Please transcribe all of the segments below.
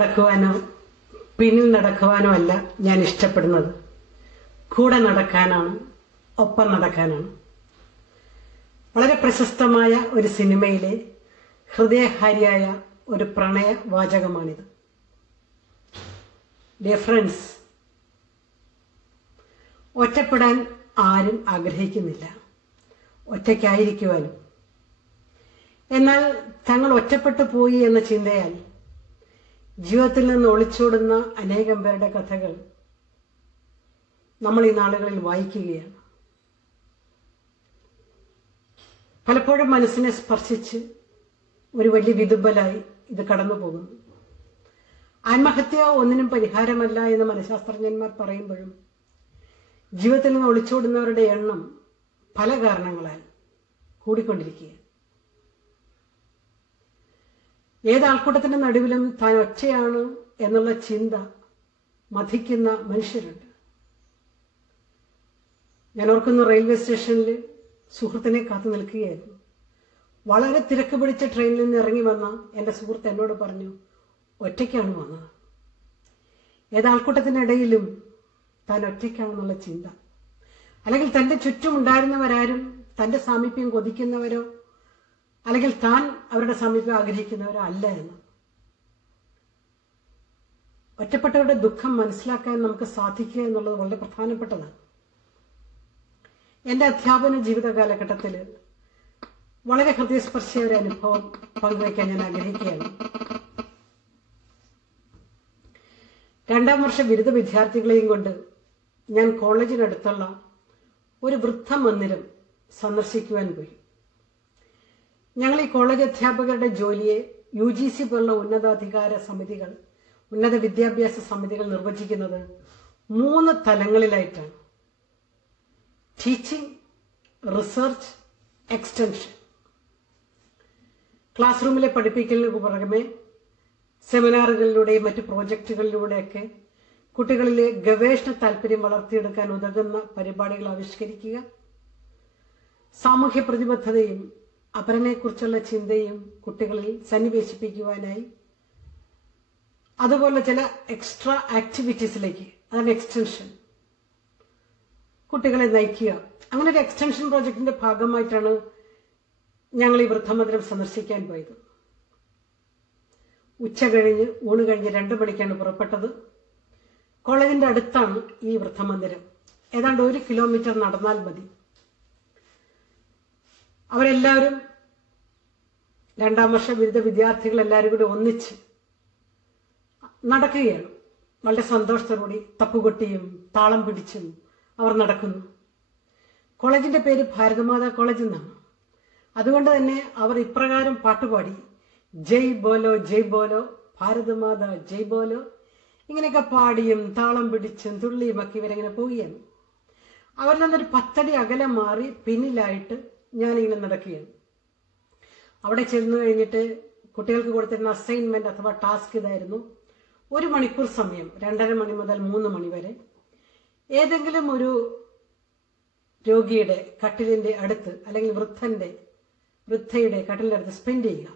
നടക്കുവാനോ പിന്നിൽ നടക്കുവാനോ അല്ല ഞാൻ ഇഷ്ടപ്പെടുന്നത്. കൂടെ നടക്കാനാണ്, ഒപ്പം നടക്കാനാണ്. വളരെ പ്രശസ്തമായ ഒരു സിനിമയിലെ ഹൃദയഹാരിയായ ഒരു പ്രണയ വാചകമാണിത്. ഡിയർ ഫ്രണ്ട്സ്, ഒറ്റപ്പെടാൻ ആരും ആഗ്രഹിക്കുന്നില്ല, ഒറ്റയ്ക്കായിരിക്കുവാനും. എന്നാൽ തങ്ങൾ ഒറ്റപ്പെട്ടു പോയി എന്ന ചിന്തയാൽ ജീവിതത്തിൽ നിന്ന് ഒളിച്ചോടുന്ന അനേകം പേരുടെ കഥകൾ നമ്മൾ ഈ നാളുകളിൽ വായിക്കുകയാണ്. പലപ്പോഴും മനസ്സിനെ സ്പർശിച്ച് ഒരു വലിയ വിതുമ്പലായി ഇത് കടന്നു പോകുന്നു. ആത്മഹത്യ ഒന്നിനും പരിഹാരമല്ല എന്ന് മനഃശാസ്ത്രജ്ഞന്മാർ പറയുമ്പോഴും ജീവിതത്തിൽ നിന്ന് ഒളിച്ചോടുന്നവരുടെ എണ്ണം പല കാരണങ്ങളാൽ കൂടിക്കൊണ്ടിരിക്കുക. ഏത് ആൾക്കൂട്ടത്തിന്റെ നടുവിലും താൻ ഒറ്റയാണ് എന്നുള്ള ചിന്ത മഥിക്കുന്ന മനുഷ്യരുണ്ട്. ഞാൻ ഓർക്കുന്നു, റെയിൽവേ സ്റ്റേഷനിൽ സുഹൃത്തിനെ കാത്തു നിൽക്കുകയായിരുന്നു. വളരെ തിരക്ക് പിടിച്ച ട്രെയിനിൽ നിന്ന് ഇറങ്ങി വന്ന എൻ്റെ സുഹൃത്ത് എന്നോട് പറഞ്ഞു, ഒറ്റയ്ക്കാണ് വന്നത്. ഏതാൾക്കൂട്ടത്തിനിടയിലും താൻ ഒറ്റയ്ക്കാണെന്നുള്ള ചിന്ത, അല്ലെങ്കിൽ തൻ്റെ ചുറ്റും ഉണ്ടായിരുന്നവരാരും തൻ്റെ സാമീപ്യം കൊതിക്കുന്നവരോ അല്ലെങ്കിൽ താൻ അവരുടെ സാമീപ്യം ആഗ്രഹിക്കുന്നവരോ അല്ല എന്ന്. ഒറ്റപ്പെട്ടവരുടെ ദുഃഖം മനസ്സിലാക്കാൻ നമുക്ക് സാധിക്കുക എന്നുള്ളത് വളരെ പ്രധാനപ്പെട്ടതാണ്. എൻ്റെ അധ്യാപന ജീവിത കാലഘട്ടത്തിൽ വളരെ ഹൃദയസ്പർശിയ ഒരു അനുഭവം പങ്കുവയ്ക്കാൻ ഞാൻ ആഗ്രഹിക്കുകയാണ്. 2ാം വർഷ ബിരുദ വിദ്യാർത്ഥികളെയും കൊണ്ട് ഞാൻ കോളേജിനടുത്തുള്ള ഒരു വൃദ്ധമന്ദിരം സന്ദർശിക്കുവാൻ പോയി. ഞങ്ങൾ ഈ കോളേജ് അധ്യാപകരുടെ ജോലിയെ UGC പോലുള്ള ഉന്നതാധികാര സമിതികൾ, ഉന്നത വിദ്യാഭ്യാസ സമിതികൾ നിർവചിക്കുന്നത് 3 തലങ്ങളിലായിട്ടാണ്: ടീച്ചിങ്, റിസർച്ച്, എക്സ്റ്റൻഷൻ. ക്ലാസ് റൂമിലെ പഠിപ്പിക്കലിന് പുറമെ സെമിനാറുകളിലൂടെയും മറ്റ് പ്രോജക്റ്റുകളിലൂടെയൊക്കെ കുട്ടികളിലെ ഗവേഷണ താല്പര്യം വളർത്തിയെടുക്കാൻ ഉതകുന്ന പരിപാടികൾ ആവിഷ്കരിക്കുക, സാമൂഹ്യ പ്രതിബദ്ധതയും അപരനെക്കുറിച്ചുള്ള ചിന്തയും കുട്ടികളിൽ സന്നിവേശിപ്പിക്കുവാനായി അതുപോലെ ചില എക്സ്ട്രാ ആക്ടിവിറ്റീസിലേക്ക്, അതാണ് എക്സ്റ്റൻഷൻ, കുട്ടികളെ നയിക്കുക. അങ്ങനെ ഒരു എക്സ്റ്റൻഷൻ പ്രോജക്റ്റിന്റെ ഭാഗമായിട്ടാണ് ഞങ്ങൾ ഈ വൃദ്ധമന്ദിരം സന്ദർശിക്കാൻ പോയത്. ഉച്ച കഴിഞ്ഞ് ഊണ് കഴിഞ്ഞ് 2 മണിക്കാണ് പുറപ്പെട്ടത്. കോളേജിന്റെ അടുത്താണ് ഈ വൃദ്ധമന്ദിരം. ഏതാണ്ട് 1 കിലോമീറ്റർ നടന്നാൽ മതി. അവരെല്ലാവരും 2ാം വർഷ ബിരുദ വിദ്യാർത്ഥികൾ എല്ലാവരും കൂടി ഒന്നിച്ച് നടക്കുകയാണ്. വളരെ സന്തോഷത്തോടുകൂടി തപ്പുകൊട്ടിയും താളം പിടിച്ചും അവർ നടക്കുന്നു. കോളേജിന്റെ പേര് ഭാരതമാതാ കോളേജ് എന്നാണ്. അതുകൊണ്ട് തന്നെ അവർ ഇപ്രകാരം പാട്ടുപാടി, ജയ് ബോലോ ജയ് ബോലോ ഭാരതമാതാ ജയ് ബോലോ, ഇങ്ങനെയൊക്കെ പാടിയും താളം പിടിച്ചും തുള്ളിയുമൊക്കെ ഇവരെങ്ങനെ പോവുകയാണ്. അവരിൽ നിന്നൊരു 10 അടി അകലം മാറി പിന്നിലായിട്ട് ഞാനിങ്ങനെ നടക്കുകയാണ്. അവിടെ ചെന്ന് കഴിഞ്ഞിട്ട് കുട്ടികൾക്ക് കൊടുത്തിരുന്ന അസൈൻമെന്റ് അഥവാ ടാസ്ക് ഇതായിരുന്നു: 1 മണിക്കൂർ സമയം, 2:30 മണി മുതൽ 3 മണി വരെ ഏതെങ്കിലും ഒരു രോഗിയുടെ കട്ടിലിന്റെ അടുത്ത് അല്ലെങ്കിൽ വൃദ്ധയുടെ കട്ടിലിന്റെ അടുത്ത് സ്പെൻഡ് ചെയ്യുക.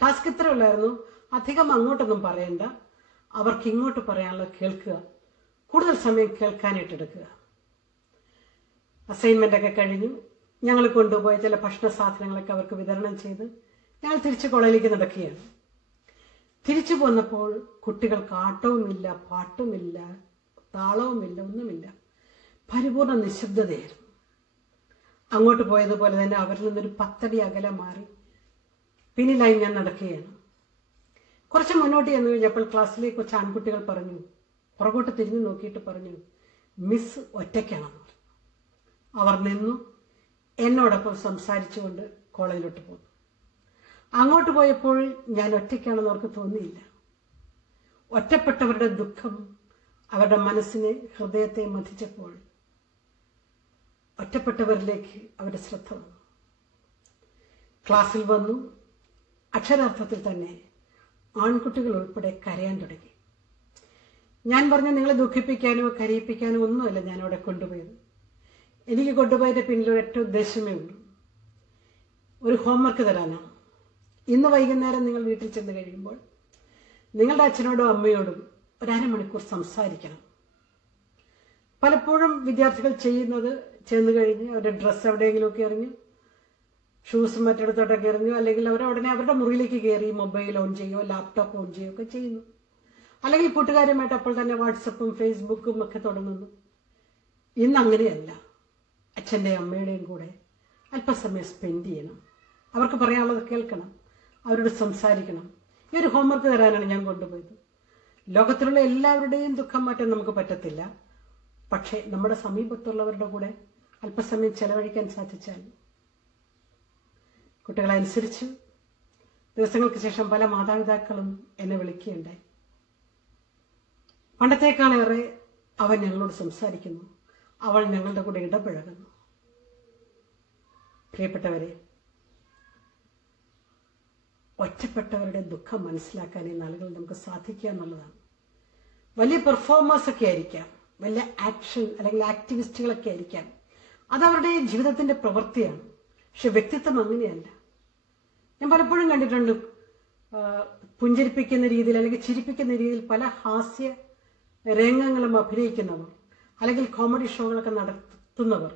ടാസ്ക് ഇത്ര ഉള്ളായിരുന്നു. അധികം അങ്ങോട്ടൊന്നും പറയണ്ട, അവർക്ക് ഇങ്ങോട്ട് പറയാനുള്ളത് കേൾക്കുക, കൂടുതൽ സമയം കേൾക്കാനായിട്ട് എടുക്കുക. അസൈൻമെന്റ് ഒക്കെ കഴിഞ്ഞു. ഞങ്ങൾ കൊണ്ടുപോയ ചില ഭക്ഷണ സാധനങ്ങളൊക്കെ അവർക്ക് വിതരണം ചെയ്ത് ഞങ്ങൾ തിരിച്ച് കോളേജിലേക്ക് നടക്കുകയാണ്. തിരിച്ചു പോന്നപ്പോൾ കുട്ടികൾക്ക് ആട്ടവുമില്ല, പാട്ടുമില്ല, താളവുമില്ല, ഒന്നുമില്ല. പരിപൂർണ നിശബ്ദതയായിരുന്നു. അങ്ങോട്ട് പോയതുപോലെ തന്നെ അവരിൽ നിന്നൊരു 10 അടി അകലെ മാറി പിന്നിലായി ഞാൻ നടക്കുകയാണ്. കുറച്ച് മുന്നോട്ട് ചെന്ന് കഴിഞ്ഞപ്പോൾ ക്ലാസ്സിലേക്ക് കുറച്ച് ആൺകുട്ടികൾ പറഞ്ഞു, പുറകോട്ട് തിരിഞ്ഞു നോക്കിയിട്ട് പറഞ്ഞു, മിസ് ഒറ്റയ്ക്കാണെന്ന് പറഞ്ഞു. അവർ നിന്നു, എന്നോടൊപ്പം സംസാരിച്ചുകൊണ്ട് കോളേജിലോട്ട് പോന്നു. അങ്ങോട്ട് പോയപ്പോൾ ഞാൻ ഒറ്റയ്ക്കാണെന്ന് അവർക്ക് തോന്നിയില്ല. ഒറ്റപ്പെട്ടവരുടെ ദുഃഖം അവരുടെ മനസ്സിനെ, ഹൃദയത്തെ മഥിച്ചപ്പോൾ ഒറ്റപ്പെട്ടവരിലേക്ക് അവരുടെ ശ്രദ്ധ വന്നു. ക്ലാസ്സിൽ വന്നു. അക്ഷരാർത്ഥത്തിൽ തന്നെ ആൺകുട്ടികൾ ഉൾപ്പെടെ കരയാൻ തുടങ്ങി. ഞാൻ പറഞ്ഞു, നിങ്ങളെ ദുഃഖിപ്പിക്കാനോ കരയിപ്പിക്കാനോ ഒന്നുമല്ല ഞാൻ അവിടെ കൊണ്ടുപോയത്. എനിക്ക് കൊണ്ടുപോയതിന്റെ പിന്നിൽ ഒരൊറ്റ ഉദ്ദേശമേ ഉള്ളൂ. ഒരു ഹോംവർക്ക് തരാനാണ്. ഇന്ന് വൈകുന്നേരം നിങ്ങൾ വീട്ടിൽ ചെന്ന് കഴിയുമ്പോൾ നിങ്ങളുടെ അച്ഛനോടും അമ്മയോടും ഒരു അരമണിക്കൂർ സംസാരിക്കണം. പലപ്പോഴും വിദ്യാർത്ഥികൾ ചെയ്യുന്നത് ചെന്ന് കഴിഞ്ഞ് അവരുടെ ഡ്രസ്സ് എവിടെയെങ്കിലുമൊക്കെ എറിഞ്ഞു, ഷൂസ് മറ്റിടത്തോട്ടൊക്കെ എറിഞ്ഞു, അല്ലെങ്കിൽ ഉടനെ അവരുടെ മുറിയിലേക്ക് കയറി മൊബൈൽ ഓൺ ചെയ്യുകയോ ലാപ്ടോപ്പ് ഓൺ ചെയ്യുകയോ ഒക്കെ ചെയ്യുന്നു. അല്ലെങ്കിൽ കൂട്ടുകാരുമായിട്ട് അപ്പോൾ തന്നെ വാട്സപ്പും ഫേസ്ബുക്കും ഒക്കെ തുടങ്ങുന്നു. ഇന്ന് അങ്ങനെയല്ല. അച്ഛൻ്റെയും അമ്മയുടെയും കൂടെ അല്പസമയം സ്പെൻഡ് ചെയ്യണം. അവർക്ക് പറയാനുള്ളത് കേൾക്കണം, അവരോട് സംസാരിക്കണം. ഈ ഒരു ഹോംവർക്ക് തരാനാണ് ഞാൻ കൊണ്ടുപോയത്. ലോകത്തിലുള്ള എല്ലാവരുടെയും ദുഃഖം മാറ്റാൻ നമുക്ക് പറ്റത്തില്ല, പക്ഷേ നമ്മുടെ സമീപത്തുള്ളവരുടെ കൂടെ അല്പസമയം ചെലവഴിക്കാൻ സാധിച്ചാൽ. കുട്ടികളനുസരിച്ച് ദിവസങ്ങൾക്ക് ശേഷം പല മാതാപിതാക്കളും എന്നെ വിളിക്കുകയുണ്ടായി. പണ്ടത്തേക്കാളേറെ അവൻ ഞങ്ങളോട് സംസാരിക്കുന്നു, അവൾ ഞങ്ങളുടെ കൂടെ ഇടപഴകുന്നു. പ്രിയപ്പെട്ടവരെ, ഒറ്റപ്പെട്ടവരുടെ ദുഃഖം മനസ്സിലാക്കാൻ ഈ നാളുകളിൽ നമുക്ക് സാധിക്കുക എന്നുള്ളതാണ്. വലിയ പെർഫോമേഴ്സൊക്കെ ആയിരിക്കാം, വലിയ ആക്ഷൻ അല്ലെങ്കിൽ ആക്ടിവിസ്റ്റുകളൊക്കെ ആയിരിക്കാം, അതവരുടെ ജീവിതത്തിന്റെ പ്രവൃത്തിയാണ്. പക്ഷെ വ്യക്തിത്വം അങ്ങനെയല്ല. ഞാൻ പലപ്പോഴും കണ്ടിട്ടുണ്ട് പുഞ്ചിരിപ്പിക്കുന്ന രീതിയിൽ അല്ലെങ്കിൽ ചിരിപ്പിക്കുന്ന രീതിയിൽ പല ഹാസ്യ രംഗങ്ങളും അഭിനയിക്കുന്നവർ, അല്ലെങ്കിൽ കോമഡി ഷോകളൊക്കെ നടത്തുന്നവർ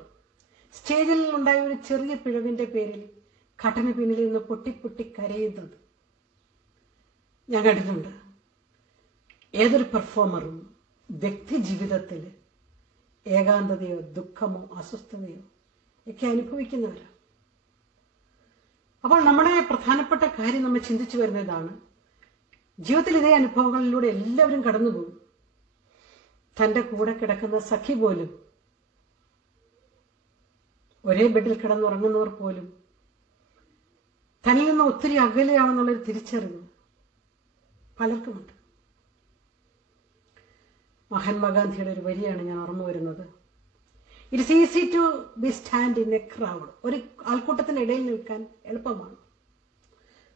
സ്റ്റേജിൽ ഉണ്ടായ ഒരു ചെറിയ പിഴവിന്റെ പേരിൽ ഘടന പിന്നിൽ നിന്ന് പൊട്ടി കരയുന്നത് ഞാൻ കണ്ടിട്ടുണ്ട്. ഏതൊരു പെർഫോമറും വ്യക്തി ജീവിതത്തിൽ ഏകാന്തതയോ ദുഃഖമോ അസ്വസ്ഥതയോ ഒക്കെ അനുഭവിക്കുന്നവരാണ്. അപ്പോൾ നമ്മുടെ പ്രധാനപ്പെട്ട കാര്യം നമ്മൾ ചിന്തിച്ചു വരുന്നതാണ്, ജീവിതത്തിൽ ഇതേ അനുഭവങ്ങളിലൂടെ എല്ലാവരും കടന്നുപോകും. തൻ്റെ കൂടെ കിടക്കുന്ന സഖി പോലും, ഒരേ ബെഡിൽ കിടന്നുറങ്ങുന്നവർ പോലും തന്നിൽ നിന്ന് ഒത്തിരി അകലെയാണെന്നുള്ളൊരു തിരിച്ചറിവ് പലർക്കുമുണ്ട്. മഹാത്മാഗാന്ധിയുടെ ഒരു വരിയാണ് ഞാൻ ഓർമ്മ വരുന്നത്. It's easy to be stand in a crowd. ഒരു ആൾക്കൂട്ടത്തിനിടയിൽ നിൽക്കാൻ എളുപ്പമാണ്.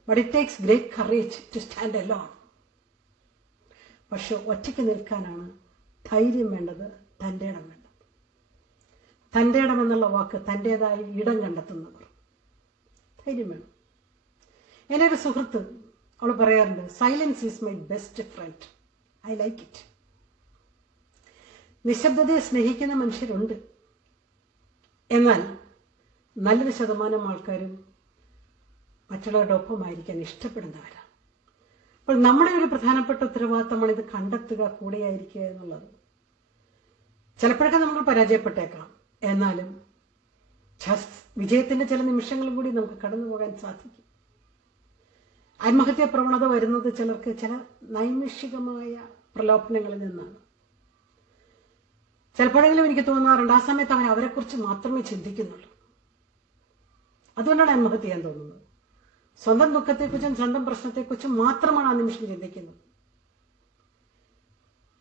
But it takes great courage to stand alone. പക്ഷെ ഒറ്റയ്ക്ക് നിൽക്കാനാണ് ധൈര്യം വേണ്ടത്, തൻ്റെ ഇടം വേണ്ടത്. തൻ്റെ ഇടം എന്നുള്ള വാക്ക് തൻ്റെതായ ഇടം കണ്ടെത്തുന്നവർ ധൈര്യം വേണം. എൻ്റെ ഒരു സുഹൃത്ത് അവൾ പറയാറുണ്ട്, silence is my best friend, I like it. നിശബ്ദതയെ സ്നേഹിക്കുന്ന മനുഷ്യരുണ്ട്, എന്നാൽ നല്ലൊരു ശതമാനം ആൾക്കാരും മറ്റുള്ളവരുടെ ഒപ്പമായിരിക്കാൻ ഇഷ്ടപ്പെടുന്നവരാണ്. അപ്പോൾ നമ്മുടെ ഒരു പ്രധാനപ്പെട്ട ഉത്തരവാദിത്തമാണ് ഇത് കണ്ടെത്തുക, കൂടെയായിരിക്കുക എന്നുള്ളത്. ചിലപ്പോഴൊക്കെ നമ്മൾ പരാജയപ്പെട്ടേക്കാം, എന്നാലും വിജയത്തിന്റെ ചില നിമിഷങ്ങളും കൂടി നമുക്ക് കടന്നു പോകാൻ സാധിക്കും. ആത്മഹത്യാ പ്രവണത വരുന്നത് ചിലർക്ക് ചില നൈമിഷികമായ പ്രലോഭനങ്ങളിൽ നിന്നാണ്. ചിലപ്പോഴെങ്കിലും എനിക്ക് തോന്നാറുണ്ട് ആ സമയത്ത് അവൻ അവരെക്കുറിച്ച് മാത്രമേ ചിന്തിക്കുന്നുള്ളൂ. അതുകൊണ്ടാണ് ആത്മഹത്യ ചെയ്യാൻ തോന്നുന്നത്. സ്വന്തം ദുഃഖത്തെക്കുറിച്ചും സ്വന്തം പ്രശ്നത്തെക്കുറിച്ചും മാത്രമാണ് ആ നിമിഷം ചിന്തിക്കുന്നത്.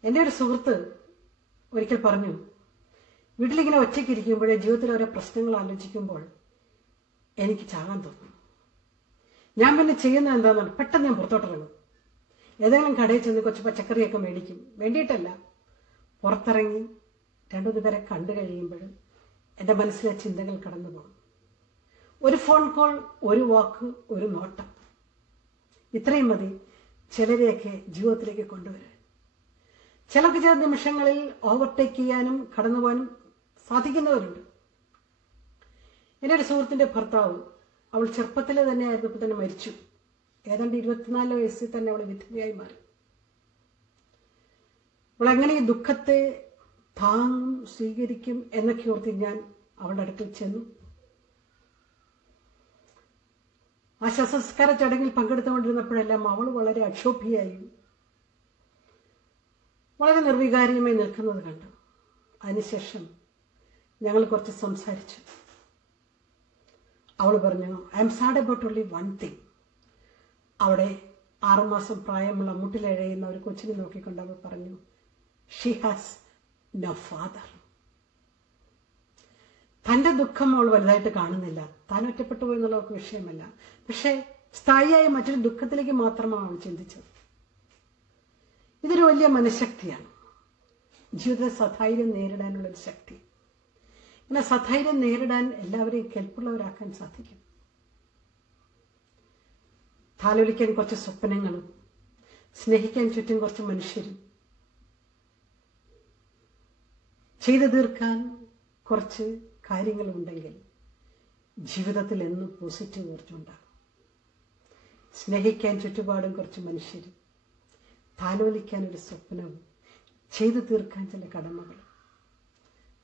എൻ്റെ ഒരു സുഹൃത്ത് ഒരിക്കൽ പറഞ്ഞു, വീട്ടിലിങ്ങനെ ഒറ്റയ്ക്ക് ഇരിക്കുമ്പോഴേ ജീവിതത്തിൽ ഓരോ പ്രശ്നങ്ങൾ ആലോചിക്കുമ്പോൾ എനിക്ക് ചാകാൻ തോന്നും. ഞാൻ പിന്നെ ചെയ്യുന്നത് എന്താണെന്നാണ്, പെട്ടെന്ന് ഞാൻ പുറത്തോട്ടിറങ്ങും. ഏതെങ്കിലും കടയിൽ ചെന്ന് കുറച്ച് പച്ചക്കറിയൊക്കെ മേടിക്കും. വേണ്ടിയിട്ടല്ല, പുറത്തിറങ്ങി 2-3 പേരെ കണ്ടു കഴിയുമ്പോൾ എൻ്റെ മനസ്സിലെ ചിന്തകൾ കടന്നു പോകും. ഒരു ഫോൺ കോൾ, ഒരു വാക്ക്, ഒരു നോട്ടം, ഇത്രയും മതി ചിലരെയൊക്കെ ജീവിതത്തിലേക്ക് കൊണ്ടുവരാൻ. ചിലർക്ക് ചില നിമിഷങ്ങളിൽ ഓവർടേക്ക് ചെയ്യാനും കടന്നു പോകാനും സാധിക്കുന്നവരുണ്ട്. എൻ്റെ ഒരു സുഹൃത്തിൻ്റെ ഭർത്താവ്, അവൾ ചെറുപ്പത്തിലെ തന്നെ ആയിരുന്നപ്പോൾ തന്നെ മരിച്ചു. ഏതാണ്ട് 24 വയസ്സിൽ തന്നെ അവൾ വിധവയായി മാറി. അവൾ എങ്ങനെ ഈ ദുഃഖത്തെ താങ്ങും സ്വീകരിക്കും എന്നൊക്കെ ഓർത്ത് ഞാൻ അവളുടെ അടുക്കൽ ചെന്നു. ആ ശവസംസ്കാര ചടങ്ങിൽ പങ്കെടുത്തുകൊണ്ടിരുന്നപ്പോഴെല്ലാം അവൾ വളരെ അക്ഷോഭ്യയായി, വളരെ നിർവികാരിയുമായി നിൽക്കുന്നത് കണ്ടു. അതിനുശേഷം ഞങ്ങൾ കുറച്ച് സംസാരിച്ചു. അവൾ പറഞ്ഞു, I M sad about only one thing. അവിടെ 6 മാസം പ്രായമുള്ള മുട്ടിലെഴയുന്ന ഒരു കൊച്ചിനെ നോക്കിക്കൊണ്ട് അവൾ പറഞ്ഞു, ഷീ ഹാസ് നോ ഫാദർ. തൻ്റെ ദുഃഖം അവൾ വലുതായിട്ട് കാണുന്നില്ല. താൻ ഒറ്റപ്പെട്ടു പോയി എന്നുള്ളവർക്ക് വിഷയമല്ല, പക്ഷേ സ്ഥായിയായ മറ്റൊരു ദുഃഖത്തിലേക്ക് മാത്രമാണ് അവൾ ചിന്തിച്ചത്. ഇതൊരു വലിയ മനഃശക്തിയാണ്, ജീവിതത്തെ സധൈര്യം നേരിടാനുള്ളൊരു ശക്തി. ഇങ്ങനെ സധൈര്യം നേരിടാൻ എല്ലാവരെയും കെൽപ്പുള്ളവരാക്കാൻ സാധിക്കും. താലോലിക്കാൻ കുറച്ച് സ്വപ്നങ്ങളും സ്നേഹിക്കാൻ ചുറ്റും കുറച്ച് മനുഷ്യരും, ചെയ്തു തീർക്കാൻ കുറച്ച് കാര്യങ്ങളുണ്ടെങ്കിൽ ജീവിതത്തിൽ എന്നും പോസിറ്റീവ് ഊർജ്ജമുണ്ടാകും. സ്നേഹിക്കാൻ ചുറ്റുപാടും കുറച്ച് മനുഷ്യരും, താലോലിക്കാൻ ഒരു സ്വപ്നവും, ചെയ്തു തീർക്കാൻ ചില കടമകൾ,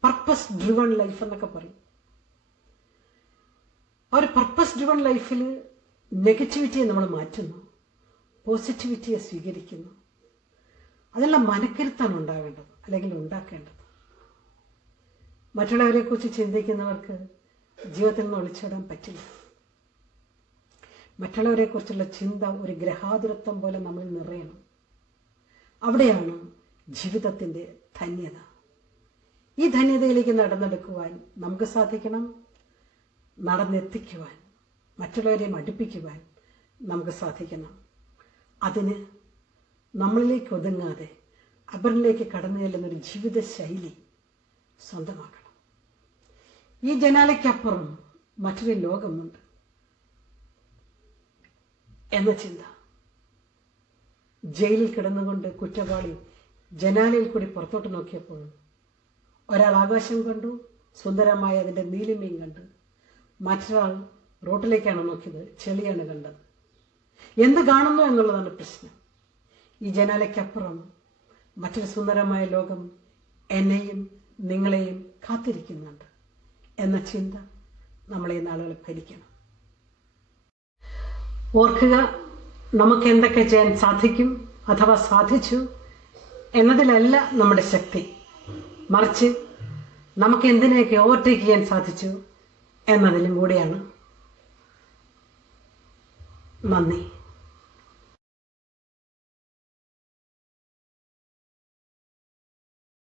പർപ്പസ് ഡ്രിവൺ ലൈഫ് എന്നൊക്കെ പറയും. ആ ഒരു പർപ്പസ് ഡ്രിവൺ ലൈഫിൽ നെഗറ്റിവിറ്റിയെ നമ്മൾ മാറ്റുന്നു, പോസിറ്റിവിറ്റിയെ സ്വീകരിക്കുന്നു. അതെല്ലാം മനക്കരുത്താണ് ഉണ്ടാകേണ്ടത്, അല്ലെങ്കിൽ ഉണ്ടാക്കേണ്ടത്. മറ്റുള്ളവരെ കുറിച്ച് ചിന്തിക്കുന്നവർക്ക് ജീവിതത്തിൽ നിന്ന് ഒളിച്ചിടാൻ പറ്റില്ല. മറ്റുള്ളവരെ കുറിച്ചുള്ള ചിന്ത ഒരു ഗ്രഹാതുരത്വം പോലെ നമ്മൾ നിറയണം. അവിടെയാണ് ജീവിതത്തിൻ്റെ ധന്യത. ഈ ധന്യതയിലേക്ക് നടന്നെടുക്കുവാൻ നമുക്ക് സാധിക്കണം. നടന്നെത്തിക്കുവാൻ, മറ്റുള്ളവരെയും അടുപ്പിക്കുവാൻ നമുക്ക് സാധിക്കണം. അതിന് നമ്മളിലേക്ക് ഒതുങ്ങാതെ അപരനിലേക്ക് കടന്നു ചെല്ലുന്നൊരു ജീവിത ശൈലി സ്വന്തമാക്കണം. ഈ ജനാലയ്ക്കപ്പുറം മറ്റൊരു ലോകമുണ്ട് എന്ന ചിന്ത. ജയിലിൽ കിടന്നുകൊണ്ട് കുറ്റവാളി ജനാലയിൽ കൂടി പുറത്തോട്ട് നോക്കിയപ്പോൾ ഒരാൾ ആകാശം കണ്ടു, സുന്ദരമായ അതിൻ്റെ നീലിമയും കണ്ടു. മറ്റൊരാൾ റോട്ടിലേക്കാണ് നോക്കിയത്, ചെളിയാണ് കണ്ടത്. എന്ത് കാണുന്നു എന്നുള്ളതാണ് പ്രശ്നം. ഈ ജനാലയ്ക്കപ്പുറം മറ്റൊരു സുന്ദരമായ ലോകം എന്നെയും നിങ്ങളെയും കാത്തിരിക്കുന്നുണ്ട് എന്ന ചിന്ത നമ്മളെ നാളുകൾ ഭരിക്കണം. ഓർക്കുക, നമുക്ക് എന്തൊക്കെ ചെയ്യാൻ സാധിക്കും അഥവാ സാധിച്ചു എന്നതിലല്ല നമ്മുടെ ശക്തി, മറിച്ച് നമുക്ക് എന്തിനെയൊക്കെ ഓവർടേക്ക് ചെയ്യാൻ സാധിച്ചു എന്നതിലും കൂടിയാണ്. നന്ദി.